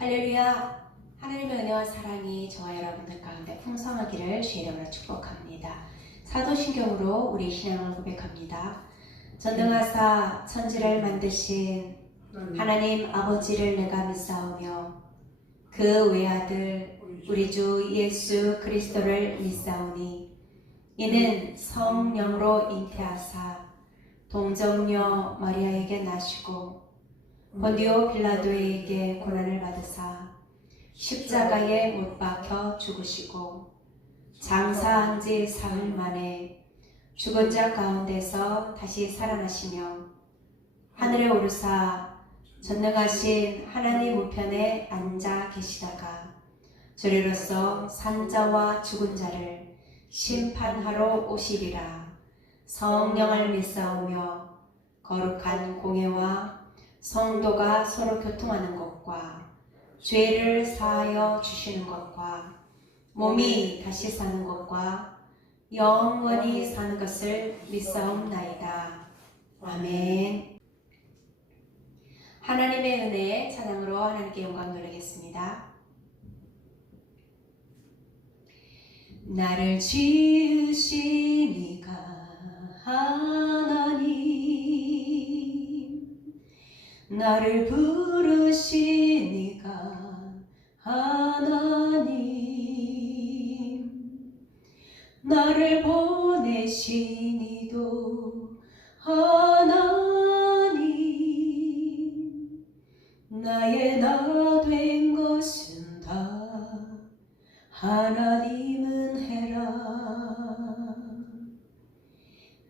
할렐루야! 하나님의 은혜와 사랑이 저와 여러분들 가운데 풍성하기를 주의 이름으로 축복합니다. 사도신경으로 우리 신앙을 고백합니다. 전능하사 천지를 만드신 하나님 아버지를 내가 믿사오며 그 외아들 우리 주 예수 그리스도를 믿사오니 이는 성령으로 잉태하사 동정녀 마리아에게 나시고 본디오 빌라도에게 고난을 받으사 십자가에 못 박혀 죽으시고 장사한 지 사흘 만에 죽은 자 가운데서 다시 살아나시며 하늘에 오르사 전능하신 하나님 우편에 앉아 계시다가 저리로서 산자와 죽은 자를 심판하러 오시리라. 성령을 믿사오며 거룩한 공예와 성도가 서로 교통하는 것과 죄를 사하여 주시는 것과 몸이 다시 사는 것과 영원히 사는 것을 믿사옵나이다. 아멘. 하나님의 은혜 찬양으로 하나님께 영광 돌리겠습니다. 나를 지으신 이가 하나님, 나를 부르신 이가 하나님, 나를 보내신 이도 하나님, 나의 나 된 것은 다 하나님은 해라.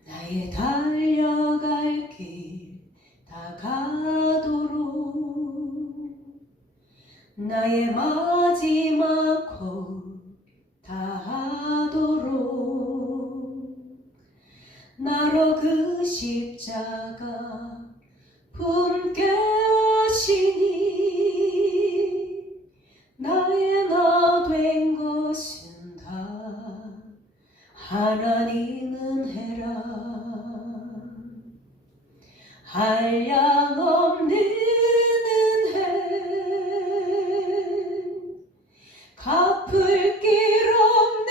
나의 달려갈 길 다 가도록 나의 마지막 호흡 다 하도록 나로 그 십자가 품게 하시니 나의 나 된 것은 다 하나님은 해라. 한량없는 은혜 갚을 길 없는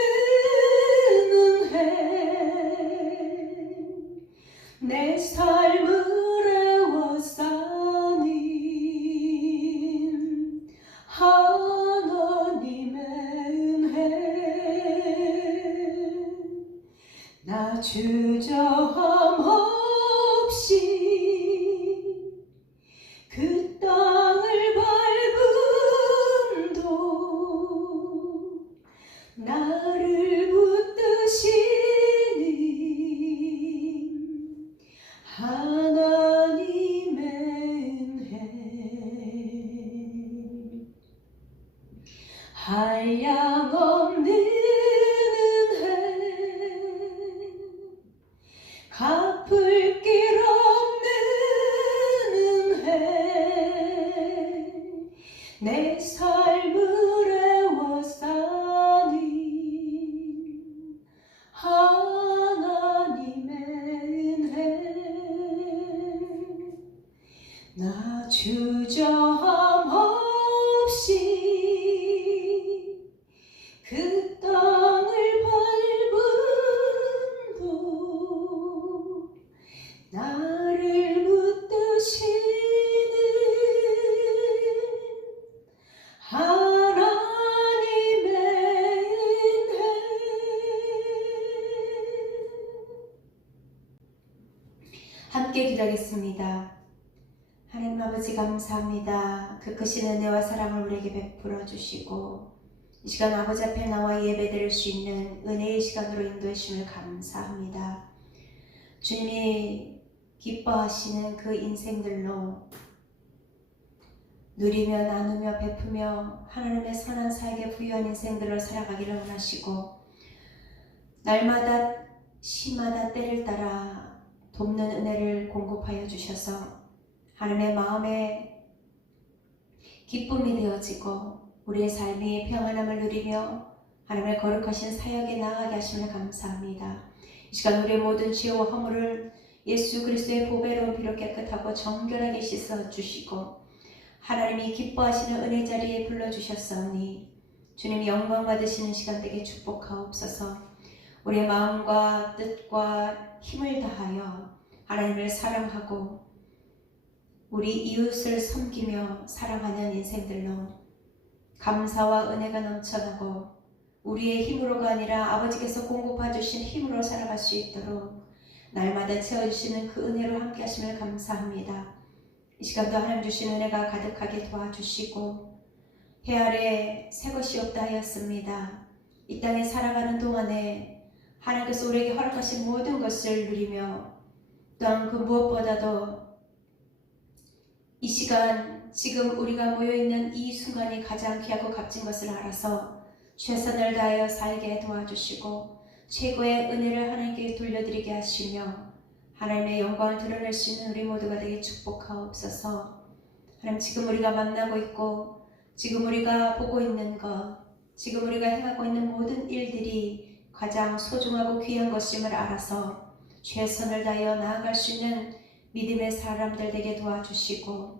은혜 내 삶을 애워싸는 하나님의 은혜 나 주저함 없이 그 땅을 밟음도 나를 붙드시는 하나님의 은혜 한량없는 은혜 갚을 길 없는 은혜 내 삶을 애워싸는 하나님의 은혜 나 주저함 없이 그 땅을 밟음도 나를 붙드시는 하나님의 은혜 함께 기도하겠습니다. 하나님 아버지 감사합니다. 그 크신 은혜와 사랑을 우리에게 베풀어 주시고 이 시간 아버지 앞에 나와 예배드릴 수 있는 은혜의 시간으로 인도해 주심을 감사합니다. 주님이 기뻐하시는 그 인생들로 누리며 나누며 베푸며 하나님의 선한 사에게 부유한 인생들을 살아가기를 원하시고 날마다 시마다 때를 따라 돕는 은혜를 공급하여 주셔서 하나님의 마음에 기쁨이 되어지고 우리의 삶이 평안함을 누리며 하나님의 거룩하신 사역에 나아가게 하심을 감사합니다. 이 시간 우리의 모든 죄와 허물을 예수 그리스도의 보배로운 피로 깨끗하고 정결하게 씻어 주시고 하나님이 기뻐하시는 은혜 자리에 불러주셨사오니 주님 영광 받으시는 시간 되게 축복하옵소서. 우리의 마음과 뜻과 힘을 다하여 하나님을 사랑하고 우리 이웃을 섬기며 사랑하는 인생들로 감사와 은혜가 넘쳐나고 우리의 힘으로가 아니라 아버지께서 공급해 주신 힘으로 살아갈 수 있도록 날마다 채워주시는 그 은혜로 함께 하심을 감사합니다. 이 시간도 하나님 주신 은혜가 가득하게 도와주시고 해 아래 새 것이 없다 하였습니다. 이 땅에 살아가는 동안에 하나님께서 우리에게 허락하신 모든 것을 누리며 또한 그 무엇보다도 이 시간 지금 우리가 모여있는 이 순간이 가장 귀하고 값진 것을 알아서 최선을 다하여 살게 도와주시고 최고의 은혜를 하나님께 돌려드리게 하시며 하나님의 영광을 드러낼 수 있는 우리 모두가 되게 축복하옵소서. 하나님 지금 우리가 만나고 있고 지금 우리가 보고 있는 것 지금 우리가 행하고 있는 모든 일들이 가장 소중하고 귀한 것임을 알아서 최선을 다하여 나아갈 수 있는 믿음의 사람들 되게 도와주시고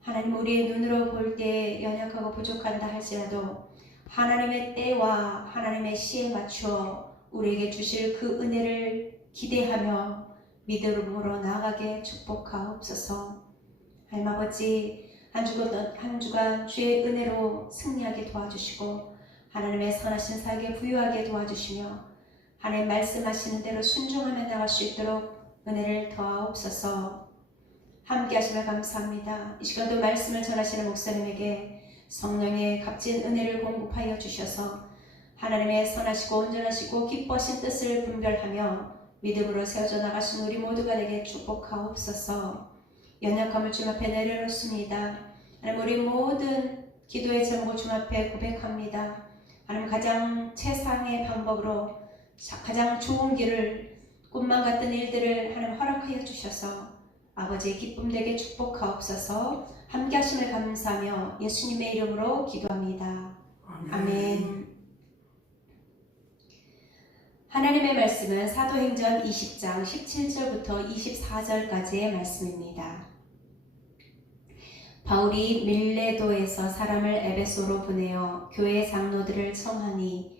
하나님 우리의 눈으로 볼 때 연약하고 부족한다 할지라도 하나님의 때와 하나님의 시에 맞추어 우리에게 주실 그 은혜를 기대하며 믿음으로 나아가게 축복하옵소서. 하나님 아버지 한 주간 주의 은혜로 승리하게 도와주시고 하나님의 선하신 사역에 부유하게 도와주시며 하나님 말씀하시는 대로 순종하며 나갈 수 있도록 은혜를 더하옵소서. 함께 하심을 감사합니다. 이 시간도 말씀을 전하시는 목사님에게 성령의 값진 은혜를 공급하여 주셔서 하나님의 선하시고 온전하시고 기뻐하신 뜻을 분별하며 믿음으로 세워져 나가신 우리 모두가 되게 축복하옵소서. 연약함을 주님 앞에 내려놓습니다. 하나님 우리 모든 기도의 제목을 주님 앞에 고백합니다. 하나님 가장 최상의 방법으로 가장 좋은 길을 꿈만 같은 일들을 하나님 허락하여 주셔서 아버지의 기쁨 되게 축복하옵소서. 함께 하심을 감사하며 예수님의 이름으로 기도합니다. 아멘. 하나님의 말씀은 사도행전 20장 17절부터 24절까지의 말씀입니다. 바울이 밀레도에서 사람을 에베소로 보내어 교회 장로들을 청하니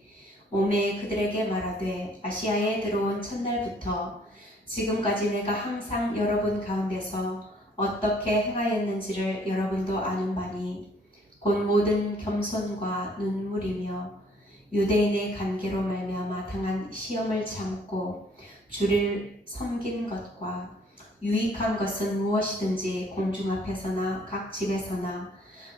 오매 그들에게 말하되 아시아에 들어온 첫날부터 지금까지 내가 항상 여러분 가운데서 어떻게 행하였는지를 여러분도 아는 바니 곧 모든 겸손과 눈물이며 유대인의 관계로 말미암아 당한 시험을 참고 주를 섬긴 것과 유익한 것은 무엇이든지 공중 앞에서나 각 집에서나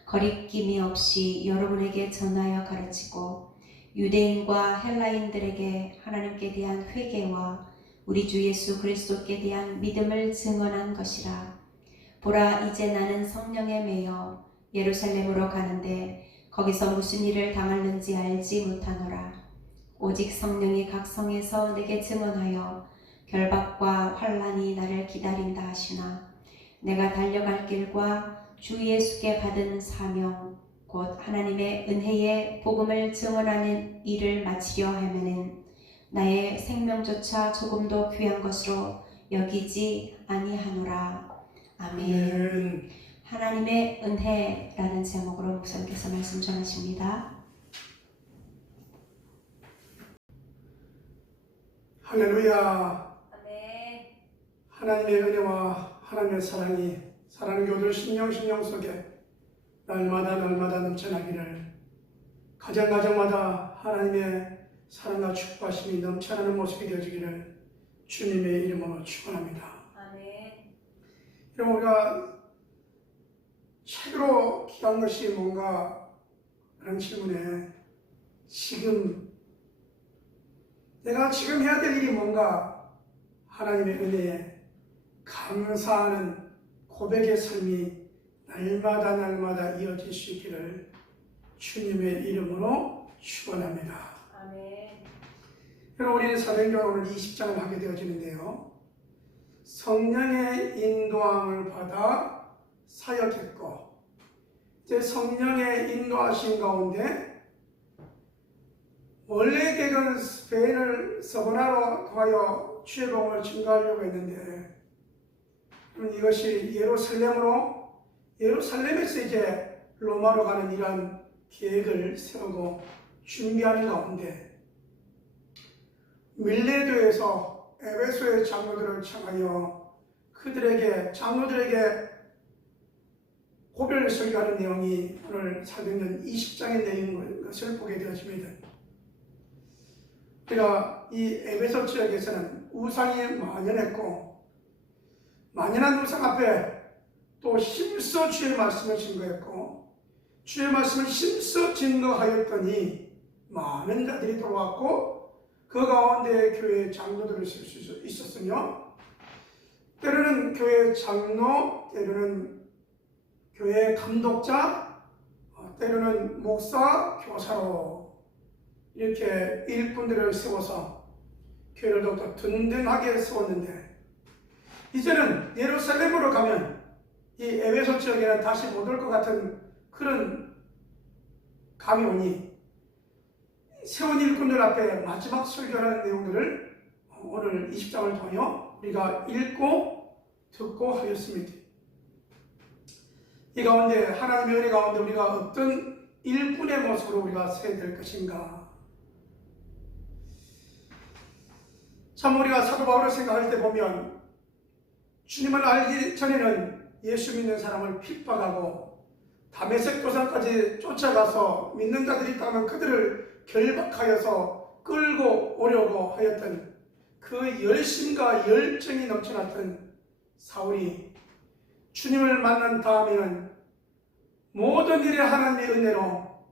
거리낌이 없이 여러분에게 전하여 가르치고 유대인과 헬라인들에게 하나님께 대한 회개와 우리 주 예수 그리스도께 대한 믿음을 증언한 것이라. 보라 이제 나는 성령에 매여 예루살렘으로 가는데 거기서 무슨 일을 당할는지 알지 못하노라. 오직 성령이 각 성에서 내게 증언하여 결박과 환난이 나를 기다린다 하시나 내가 달려갈 길과 주 예수께 받은 사명 곧 하나님의 은혜의 복음을 증언하는 일을 마치려 하면은 나의 생명조차 조금도 귀한 것으로 여기지 아니하노라. 아멘. 하나님의 은혜라는 제목으로 목사님께서 말씀 전하십니다. 할렐루야. 아멘. 하나님의 은혜와 하나님의 사랑이 사랑하는 교들 심령 속에 날마다 넘쳐나기를 가정마다 하나님의 사랑과 축복하심이 넘쳐나는 모습이 되어지기를 주님의 이름으로 축원합니다. 아멘. 여러분 우리가 책으로 귀한 것이 뭔가 라는 질문에 지금 내가 지금 해야 될 일이 뭔가 하나님의 은혜에 감사하는 고백의 삶이 날마다 이어질 수 있기를 주님의 이름으로 축원합니다. 아멘. 여러분 우리는 사도행전 오늘 20장을 하게 되어지는데요. 성령의 인도함을 받아 사역했고 이제 성령의 인도하신 가운데 원래 계획은 스페인을 서버나로 통하여 주의 복음을 증거하려고 했는데 이것이 예루살렘으로 예루살렘에서 이제 로마로 가는 이러한 계획을 세우고 준비하는 가운데 밀레도에서 에베소의 장로들을 청하여 장로들에게 고별 설교하는 내용이 오늘 사도행전 20장의 내용인 것을 보게 되었습니다. 우리가 이 에베소 지역에서는 우상이 만연했고, 만연한 우상 앞에 또 힘써 주의 말씀을 증거했고, 주의 말씀을 힘써 증거하였더니 많은 자들이 들어왔고, 그 가운데 교회 장로들을 쓸 수 있었으며, 때로는 교회 장로, 때로는 교회 감독자, 때로는 목사, 교사로 이렇게 일꾼들을 세워서 교회를 더욱더 든든하게 세웠는데, 이제는 예루살렘으로 가면 이 에베소 지역에는 다시 못 올 것 같은 그런 감이 오니 세운 일꾼들 앞에 마지막 설교하는 내용들을 오늘 20장을 통하여 우리가 읽고 듣고 하였습니다. 이 가운데 하나님의 은혜 가운데 우리가 어떤 일꾼의 모습으로 우리가 서야 될 것인가. 참 우리가 사도 바울을 생각할 때 보면 주님을 알기 전에는 예수 믿는 사람을 핍박하고 다메섹 도상까지 쫓아가서 믿는 자들이 있다면 그들을 결박하여서 끌고 오려고 하였던 그 열심과 열정이 넘쳐났던 사울이 주님을 만난 다음에는 모든 일에 하나님의 은혜로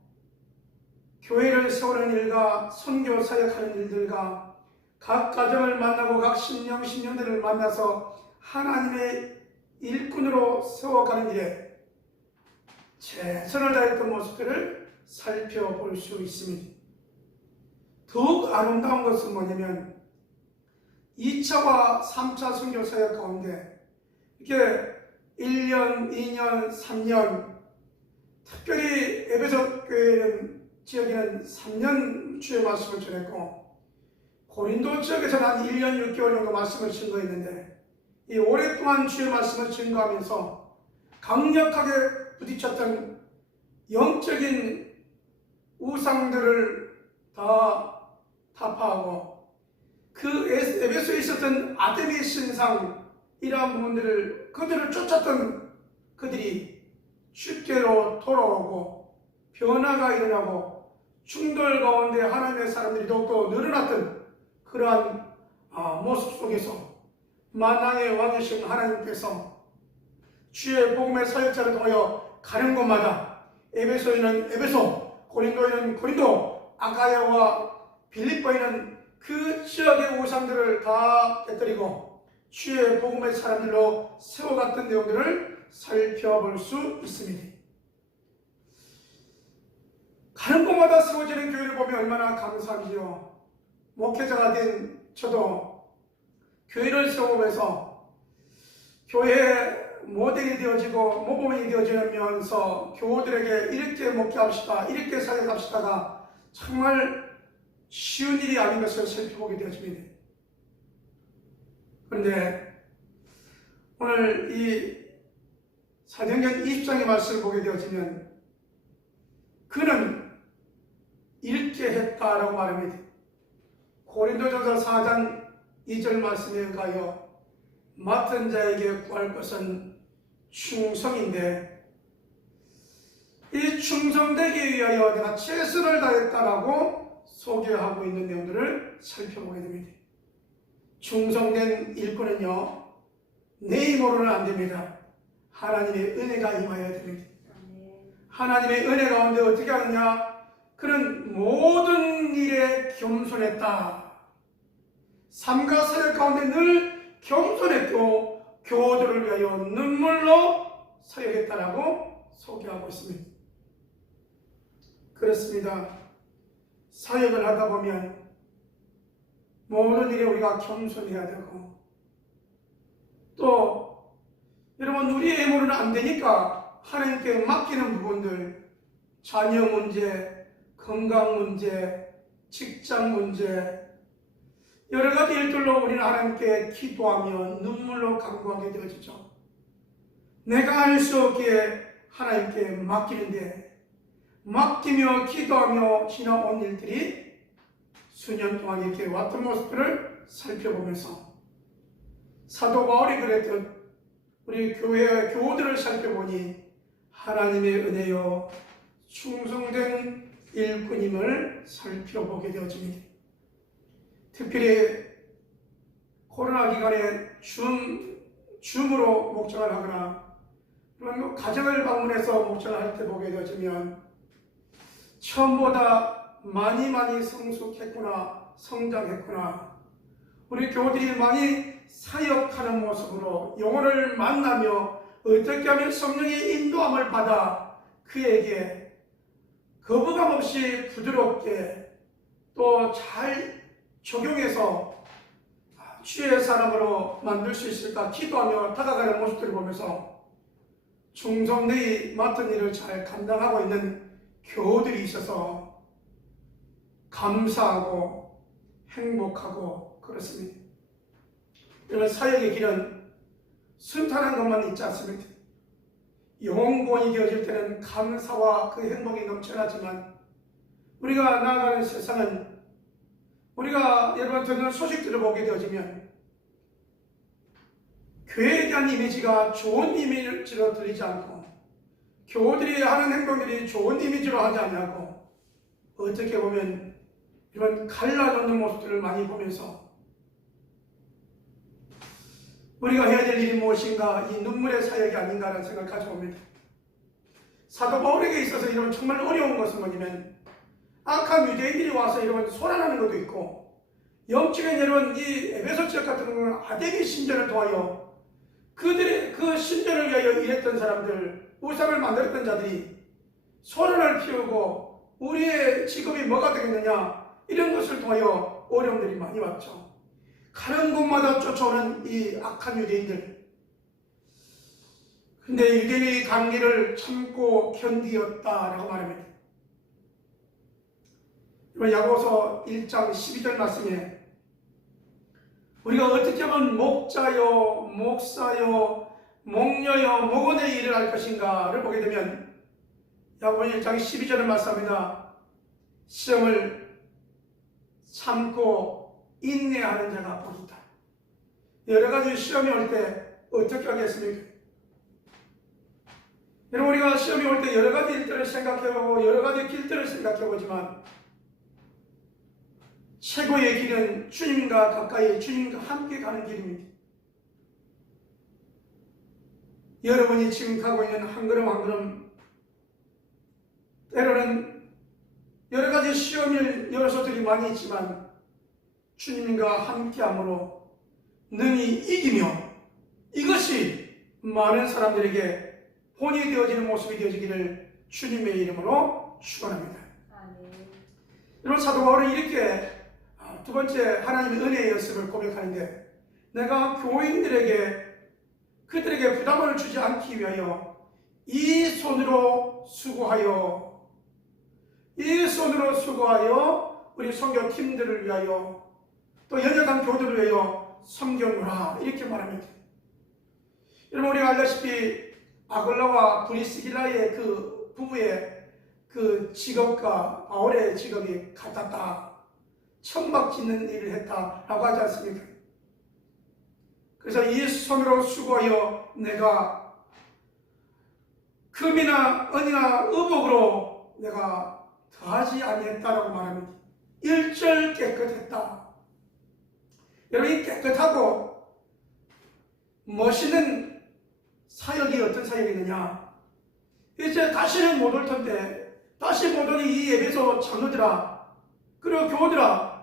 교회를 세우는 일과 선교 사역하는 일들과 각 가정을 만나고 각 신령들을 만나서 하나님의 일꾼으로 세워가는 일에 최선을 다했던 모습들을 살펴볼 수 있습니다. 더욱 아름다운 것은 뭐냐면 2차와 3차 선교 사역 가운데 이렇게 1년, 2년, 3년, 특별히 에베소 교회는 지역에는 3년 주의 말씀을 전했고 고린도 지역에서는 한 1년 6개월 정도 말씀을 증거했는데 이 오랫동안 주의 말씀을 증거하면서 강력하게 부딪혔던 영적인 우상들을 다 타파하고 그 에베소에 있었던 아데미 신상 이러한 부분들을 그들을 쫓았던 그들이 슈테로 돌아오고 변화가 일어나고 충돌 가운데 하나님의 사람들이 더욱더 늘어났던 그러한 모습 속에서 만왕의 왕이신 하나님께서 주의 복음의 사역자를 통하여 가는 곳마다 에베소에는 에베소, 고린도에는 고린도, 아가야와 빌립보에는 그 지역의 우상들을 다 깨뜨리고 주의 복음의 사람들로 세워갔던 내용들을 살펴볼 수 있습니다. 가는 곳마다 세워지는 교회를 보면 얼마나 감사하지요. 목회자가 된 저도 교회를 세우면서 교회 모델이 되어지고 모범이 되어지면서 교우들에게 이렇게 목회합시다, 이렇게 사역합시다가 정말 쉬운 일이 아닌 것을 살펴보게 되어집니다. 그런데 오늘 이 사도행전 20장의 말씀을 보게 되어지면 그는 이렇게 했다라고 말합니다. 고린도전서 4장 2절 말씀에 의하여 맡은 자에게 구할 것은 충성인데 이 충성되기 위하여 내가 최선을 다했다라고 소개하고 있는 내용들을 살펴보게 됩니다. 충성된 일꾼은요 내 힘으로는 안 됩니다. 하나님의 은혜가 임하여야 됩니다. 하나님의 은혜 가운데 어떻게 하느냐? 그는 모든 일에 겸손했다. 삶과 사역 가운데 늘 겸손했고 교우들을 위하여 눈물로 사역했다라고 소개하고 있습니다. 그렇습니다. 사역을 하다 보면 모든 일에 우리가 겸손해야 되고 또 여러분 우리의 힘으로는 안 되니까 하나님께 맡기는 부분들 자녀 문제, 건강 문제, 직장 문제 여러 가지 일들로 우리는 하나님께 기도하며 눈물로 간구하게 되어지죠. 내가 할 수 없기에 하나님께 맡기는데, 맡기며 기도하며 지나온 일들이 수년 동안 이렇게 왔던 모습들을 살펴보면서 사도 바울이 그랬듯 우리 교회의 교우들을 살펴보니 하나님의 은혜요 충성된 일꾼임을 살펴보게 되어집니다. 특별히 코로나 기간에 줌으로 목장을 하거나 그런 가정을 방문해서 목장을 할 때 보게 되어지면 처음보다 많이 성숙했구나, 성장했구나, 우리 교우들이 많이 사역하는 모습으로 영혼을 만나며 어떻게 하면 성령의 인도함을 받아 그에게 거부감 없이 부드럽게 또 잘 적용해서 주의 사람으로 만들 수 있을까 기도하며 다가가는 모습들을 보면서 충성되이 맡은 일을 잘 감당하고 있는 교우들이 있어서 감사하고 행복하고 그렇습니다. 이런 사역의 길은 순탄한 것만 있지 않습니다. 영원히 되어질 때는 감사와 그 행복이 넘쳐나지만 우리가 나아가는 세상은 우리가 여러분 듣는 소식들을 보게 되어지면 교회에 대한 이미지가 좋은 이미지로 들리지 않고 교우들이 하는 행동들이 좋은 이미지로 하지 않냐고 어떻게 보면 이런 갈라놓는 모습들을 많이 보면서 우리가 해야 될 일이 무엇인가, 이 눈물의 사역이 아닌가라는 생각을 가져옵니다. 사도 바울에게 있어서 이런 정말 어려운 것은 뭐냐면 악한 유대인들이 와서 이런 소란하는 것도 있고 영적인 여러분 이 에베소 지역 같은 경우는 아데미 신전을 통하여 그들의 그 신전을 위하여 일했던 사람들, 우상을 만들었던 자들이 소란을 피우고 우리의 직업이 뭐가 되겠느냐 이런 것을 통하여 어려움들이 많이 왔죠. 가는 곳마다 쫓아오는 이 악한 유대인들. 근데 유대인의 관계를 참고 견디었다라고 말합니다. 이번 야고보서 1장 12절 말씀에 우리가 어떻게 하면 목자요, 목사요, 목녀요, 목원의 일을 할 것인가를 보게 되면 야고보 1장 12절을 말씀합니다. 시험을 참고 인내하는 자가 복이다. 여러 가지 시험이 올 때 어떻게 하겠습니까? 여러분 우리가 시험이 올 때 여러 가지 일들을 생각해보고 여러 가지 길들을 생각해보지만 최고의 길은 주님과 가까이 주님과 함께 가는 길입니다. 여러분이 지금 가고 있는 한 걸음 한 걸음 때로는 여러 가지 시험일 요소들이 많이 있지만 주님과 함께함으로 능히 이기며 이것이 많은 사람들에게 본이 되어지는 모습이 되어지기를 주님의 이름으로 축원합니다. 여러분 사도 바울은 이렇게 두 번째 하나님의 은혜의 연습을 고백하는데 내가 교인들에게 그들에게 부담을 주지 않기 위하여 이 손으로 수고하여 우리 선교팀들을 위하여 또 연약한 교우들을 위하여 섬겨노라 이렇게 말합니다. 여러분 우리가 알다시피 아글라와 브리스길라의 그 부부의 그 직업과 바울의 직업이 같았다. 천막 짓는 일을 했다라고 하지 않습니까? 그래서 이 손으로 수고하여 내가 금이나 은이나 의복으로 내가 더하지 아니했다라고 말합니다. 일절 깨끗했다. 여러분 깨끗하고 멋있는 사역이 어떤 사역이느냐? 이제 다시는 못 올 텐데 다시 못 오니 이 예배소 장로들아 그리고 교우들아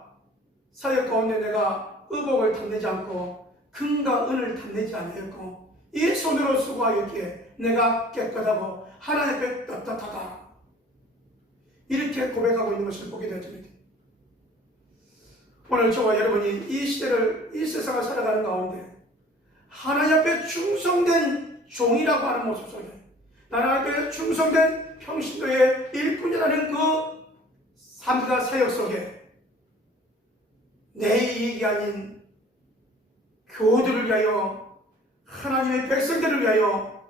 사역 가운데 내가 의복을 탐내지 않고 금과 은을 탐내지 아니했고 이 손으로 수고하였기에 내가 깨끗하고 하나님 앞에 떳떳하다 이렇게 고백하고 있는 것을 보게 되어집니다. 오늘 저와 여러분이 이 시대를 이 세상을 살아가는 가운데 하나님 앞에 충성된 종이라고 하는 모습 속에 하나님 앞에 충성된 평신도의 일꾼이라는 그 삶과 사역 속에 내 이익이 아닌 교우들을 위하여 하나님의 백성들을 위하여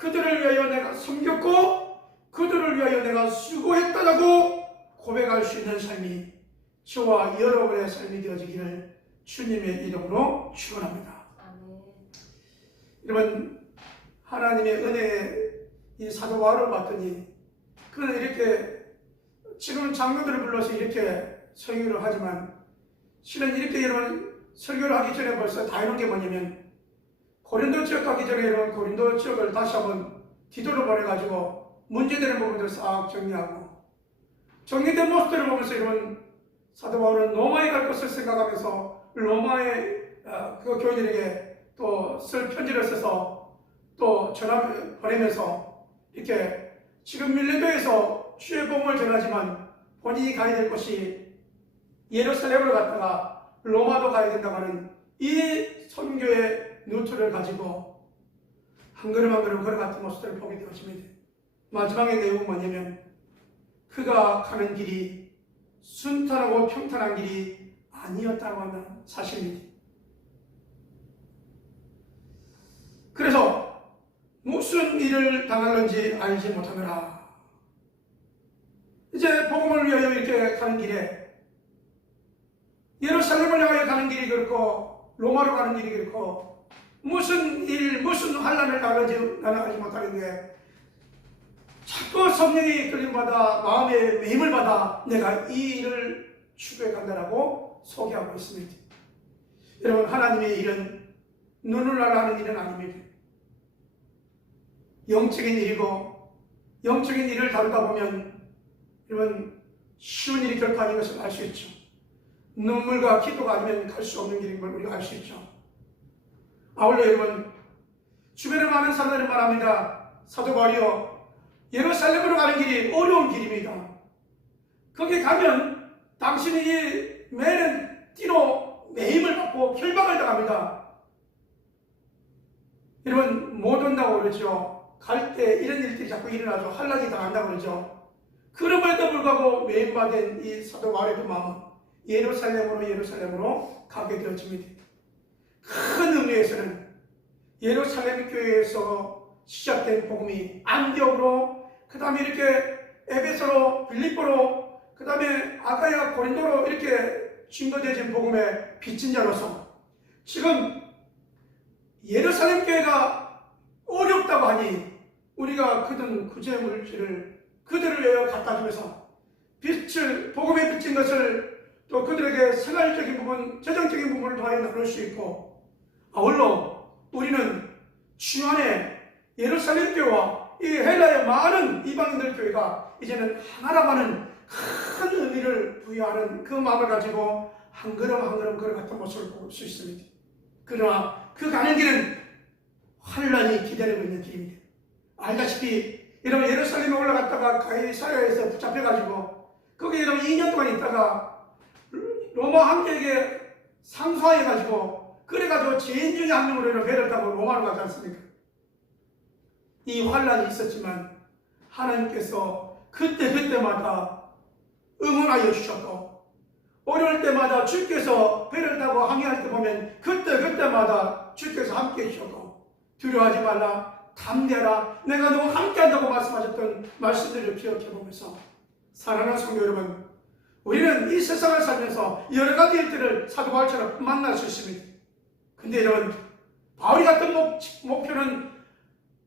그들을 위하여 내가 섬겼고 그들을 위하여 내가 수고했다라고 고백할 수 있는 삶이 저와 여러분의 삶이 되어지기를 주님의 이름으로 축원합니다. 아멘. 여러분, 하나님의 은혜의 이 사도 바울을 봤더니 그는 이렇게 지금은 장로들을 불러서 이렇게 설교를 하지만 실은 이렇게 여러분 설교를 하기 전에 벌써 다 해놓은 게 뭐냐면 고린도 지역 가기 전에 여러분 고린도 지역을 다시 한번 뒤돌아 보내가지고 문제되는 부분들 싹 정리하고 정리된 모습들을 보면서 여러분 사도 바울은 로마에 갈 것을 생각하면서 로마의 그 교인들에게 또 쓸 편지를 써서 또 전화 보내면서 이렇게 지금 밀레도에서 주의 복음을 전하지만 본인이 가야 될 곳이 예루살렘으로 갔다가 로마도 가야 된다고 하는 이 선교의 루트를 가지고 한 걸음 한 걸음 걸어갔던 모습들을 보게 되었습니다. 마지막의 내용은 뭐냐면 그가 가는 길이 순탄하고 평탄한 길이 아니었다고 하는 사실입니다. 그래서 무슨 일을 당할는지 알지 못하느라 이제 복음을 위하여 이렇게 가는 길에 예루살렘을 향하여 가는 길이 그렇고 로마로 가는 길이 그렇고 무슨 일, 무슨 환난을 당할지 나는 알지 못하는데 자꾸 성령이 이끌림받아 마음의 매임을 받아 내가 이 일을 추구해 간다라고 소개하고 있습니다. 여러분, 하나님의 일은 눈을 알아 하는 일은 아닙니다. 영적인 일이고 영적인 일을 다루다 보면 여러분 쉬운 일이 결코 아닌 것을 알 수 있죠. 눈물과 기도가 아니면 갈 수 없는 길인 걸 우리가 알 수 있죠. 아울러 여러분 주변에 많은 사람들이 말합니다. 사도 바울이요 예루살렘으로 가는 길이 어려운 길입니다. 거기 가면 당신이 매는 띠로 매임을 받고 결박을 당합니다. 여러분 못 온다고 그러죠. 갈 때 이런 일들이 자꾸 일어나죠. 환난이 당한다고 그러죠. 그럼에도 불구하고 매임받은 이 사도 바울의 그 마음은 예루살렘으로 가게 되어집니다. 큰 의미에서는 예루살렘 교회에서 시작된 복음이 안디옥으로 그 다음에 이렇게 에베소로 빌립보로 그 다음에 아가야 고린도로 이렇게 증거되어진 복음의 빚진 자로서 지금 예루살렘 교회가 어렵다고 하니 우리가 그든 구제 물질을 그들을 위하여 갖다 주면서 빛을 복음에 빚진 것을 또 그들에게 생활적인 부분, 재정적인 부분을 더하여 나눌 수 있고 아울러 우리는 주 안에 예루살렘 교회와 이 헬라의 많은 이방인들 교회가 이제는 하나라고 하는 큰 의미를 부여하는 그 마음을 가지고 한 걸음 한 걸음 걸어갔던 모습을 볼 수 있습니다. 그러나 그 가는 길은 환란이 기다리고 있는 길입니다. 알다시피 이런 예루살렘에 올라갔다가 가이사랴에서 붙잡혀가지고 거기 여러분 2년 동안 있다가 로마 황제에게 상소해가지고 그래가지고 죄인 중에 한 명으로 배를 타고 로마로 가지 않습니까? 이 환란이 있었지만 하나님께서 그때마다 응원하여 주셨고 어려울 때마다 주께서 배를 타고 항해할 때 보면 그때마다 주께서 함께 해주셨고 두려워하지 말라 담대하라 내가 너와 함께한다고 말씀하셨던 말씀들을 기억해보면서 사랑하는 성도 여러분 우리는 이 세상을 살면서 여러 가지 일들을 사도 바울처럼 만날 수 있습니다. 근데 여러분 바울이 같은 목표는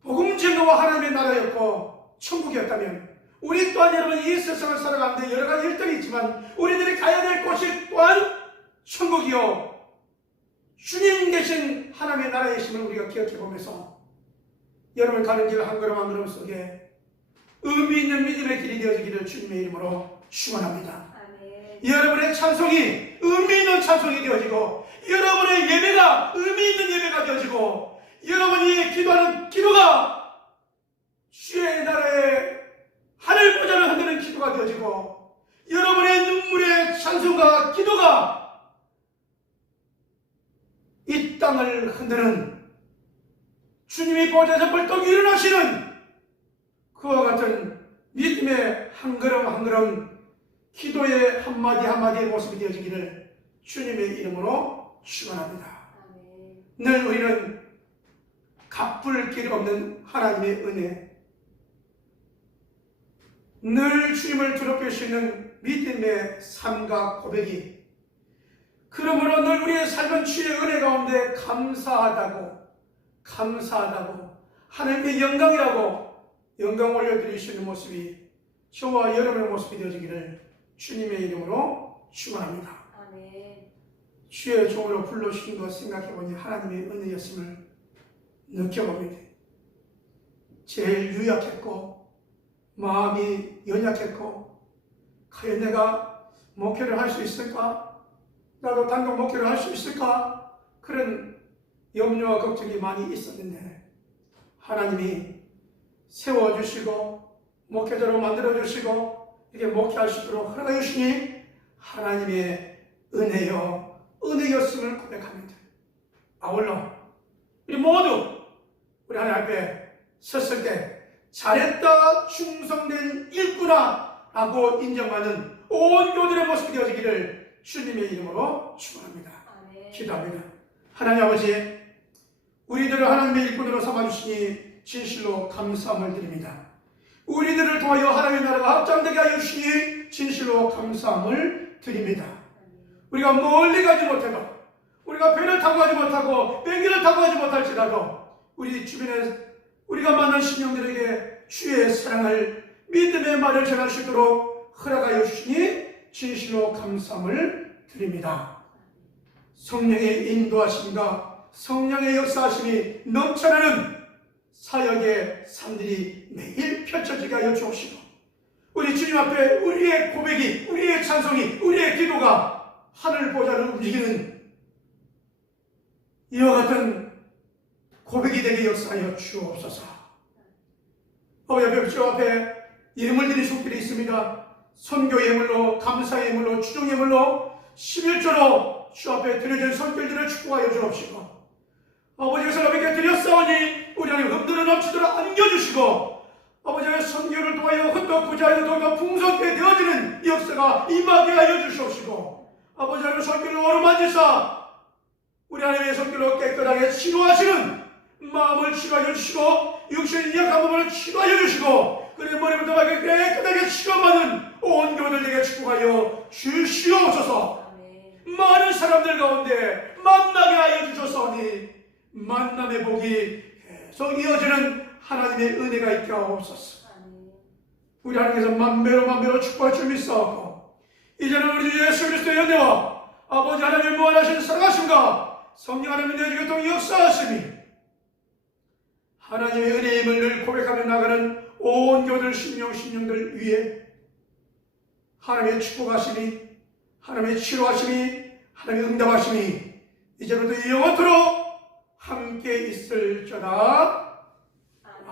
복음 증거와 하나님의 나라였고 천국이었다면 우리 또한 여러분 이 세상을 살아가는데 여러 가지 일들이 있지만 우리들이 가야 될 곳이 또한 천국이요 주님 계신 하나님의 나라의 힘을 우리가 기억해보면서 여러분 가는 길 한 걸음 한 걸음 속에 의미 있는 믿음의 길이 되어지기를 주님의 이름으로 축원합니다. 여러분의 찬송이 의미 있는 찬송이 되어지고 여러분의 예배가 의미 있는 예배가 되어지고 여러분이 기도하는 기도가 주의 나라의 하늘 보좌를 흔드는 기도가 되어지고 여러분의 눈물의 찬송과 기도가 이 땅을 흔드는 주님이 보좌에서 벌떡 일어나시는 그와 같은 믿음의 한 걸음 한 걸음 기도의 한마디 한마디의 모습이 되어지기를 주님의 이름으로 축원합니다. 늘 우리는 갚을 길 없는 하나님의 은혜, 늘 주님을 드럽게 수 있는 믿음의 삶과 고백이, 그러므로 늘 우리의 삶은 주의 은혜 가운데 감사하다고 하나님의 영광이라고 영광 올려드릴 수 있는 모습이 저와 여러분의 모습이 되어지기를 주님의 이름으로 축원합니다. 아멘. 주의 종으로 불러주신 것 생각해보니 하나님의 은혜였음을 느껴봅니다. 제일 유약했고 마음이 연약했고 과연 내가 목회를 할 수 있을까? 나도 단독 목회를 할 수 있을까? 그런 염려와 걱정이 많이 있었는데 하나님이 세워주시고 목회자로 만들어주시고 이렇게 목회할 수 있도록 허락해 주시니 하나님의 은혜였음을 고백합니다. 아울러 우리 모두 우리 하나님 앞에 섰을 때 잘했다, 충성된 일꾼아 라고 인정하는 온 교들의 모습이 되어지기를 주님의 이름으로 축원합니다. 기도합니다. 하나님 아버지, 우리들을 하나님의 일꾼으로 삼아주시니 진실로 감사함을 드립니다. 우리들을 통하여 하나님의 나라가 확장되게 하여 주시니 진실로 감사함을 드립니다. 우리가 멀리 가지 못해도, 우리가 배를 타고 가지 못하고 비행기를 타고 가지 못할지라도 우리 주변에 우리가 만난 신령들에게 주의 사랑을, 믿음의 말을 전할 수 있도록 허락하여 주시니 진실로 감사함을 드립니다. 성령의 인도하심과 성령의 역사하심이 넘쳐나는 사역의 삶들이 매일 펼쳐지게 하여 주옵시고, 우리 주님 앞에 우리의 고백이, 우리의 찬송이, 우리의 기도가 하늘 보좌를 움직이는 이와 같은 고백이 되게 역사하여 주옵소서. 아버지, 주 앞에 예물 드릴 속들이 있습니다. 선교 예물로, 감사 예물로, 추종 예물로, 11조로 주 앞에 드려진 손길들을 축복하여 주옵시고, 아버지께서 아버지께 드렸사오니 우리 하나님 흠들어 넘치도록 안겨주시고, 아버지의 선교를 통하여 흠도 부자여 더 풍성하게 되어지는 역사가 임하게 하여 주시옵시고, 아버지 하나님 손길을 어루만지사 우리 하나님의 손길로 깨끗하게 치료하시는 마음을 치료하여 주시고, 육신의 약한 부분을 치료하여 주시고, 그의 머리부터 발끝 깨끗하게 치료받는 온 교들에게 축복하여 주시옵소서. 많은 사람들 가운데 만나게 하여 주셨사오니 만남의 복이 계속 이어지는 하나님의 은혜가 있게 하옵소서. 우리 하나님께서 만배로 축복할 줄 믿사옵고, 이제는 우리 주 예수 그리스도의 은혜와 아버지 하나님의 무한하신 사랑하심과 성령 하나님의 내주에 통 역사하심이 하나님의 은혜의 힘을 늘 고백하며 나가는 온 교들 신령들 위에 하나님의 축복하심이, 하나님의 치료하심이, 하나님의 응답하심이 이제부터 영원토록 함께 있을저다. 아멘.